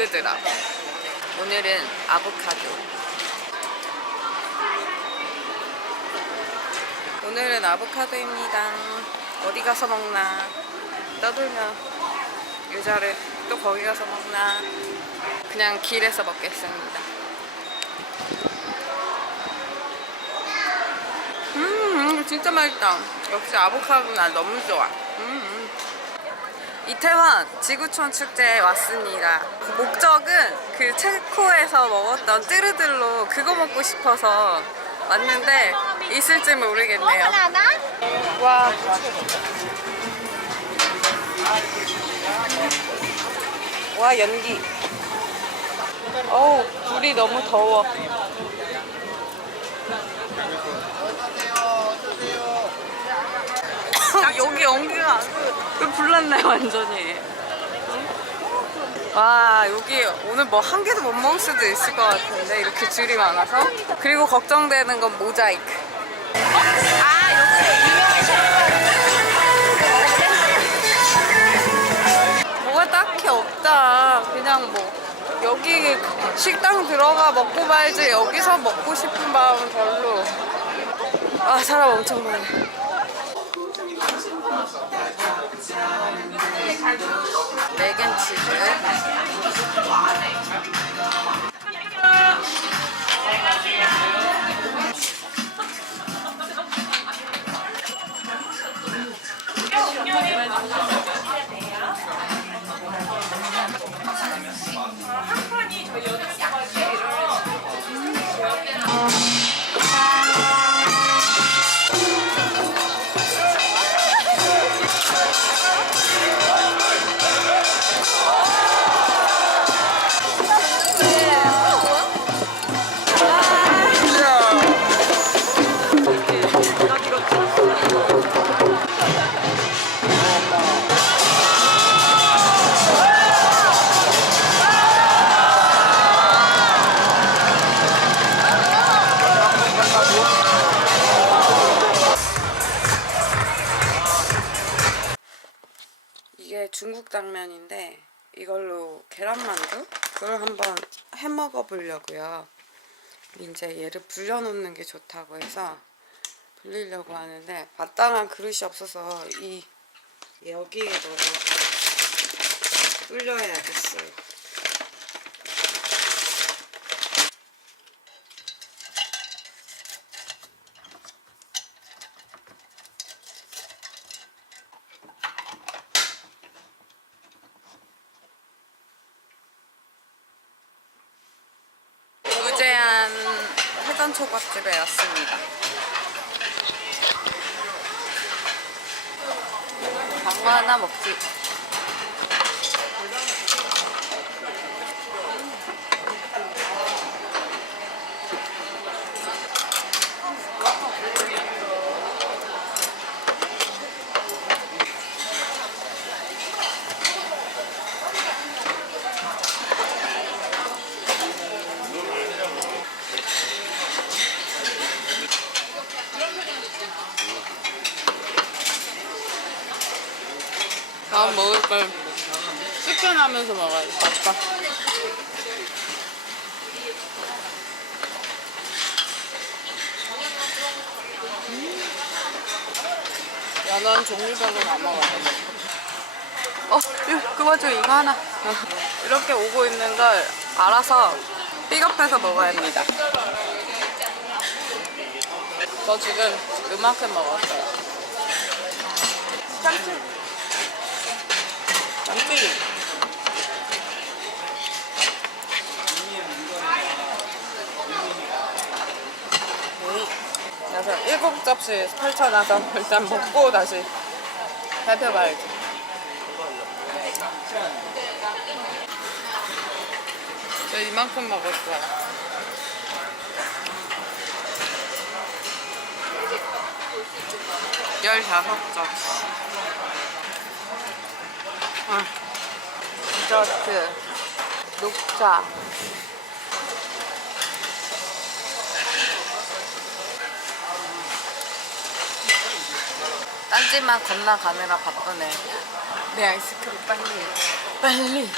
예쁘더라. 오늘은 아보카도. 오늘은 아보카도입니다. 어디 가서 먹나? 떠돌면 유자를 또 거기 가서 먹나? 그냥 길에서 먹겠습니다. 음, 진짜 맛있다. 역시 아보카도 나 너무 좋아. 음. 이태원 지구촌 축제에 왔습니다. 목적은 그 체코에서 먹었던 뚜르들로 그거 먹고 싶어서 왔는데 있을지 모르겠네요. 와. 와 연기. 어우 불이 너무 더워. 여기 연기가 아주 불났네 완전히. 와 여기 오늘 뭐 한 개도 못 먹을 수도 있을 것 같은데 이렇게 줄이 많아서 그리고 걱정되는 건 모자이크. 아 여기 뭐가 딱히 없다. 그냥 뭐 여기 식당 들어가 먹고 말지 여기서 먹고 싶은 마음은 별로. 아 사람 엄청 많아. 맥앤치즈 중국 당면인데 이걸로 계란만두 그걸 한번 해 먹어 보려고요. 이제 얘를 불려놓는 게 좋다고 해서 불리려고 하는데 마땅한 그릇이 없어서 이 여기에 넣어서 불려야겠어요. 무제한 회전 초밥집에 왔습니다. 광고 하나 먹지. 걸 습견하면서 먹어야 돼. 바빠. 연어는 종류별로 다 먹어야 돼. 어, 이거, 그 와중에 이거 하나. 어, 이렇게 오고 있는 걸 알아서 픽업해서 먹어야 합니다. 저 지금 이만큼 먹었어요. 참치. 참치. 네. 그래서 일곱 접시 펼쳐놔서 일단 먹고 다시 살펴봐야지. 저 이만큼 먹었어요. 열다섯 접시. 아, 디저트, 녹차. 딴짓만 건너가느라 바쁘네. 내 아이스크림 빨리. 빨리.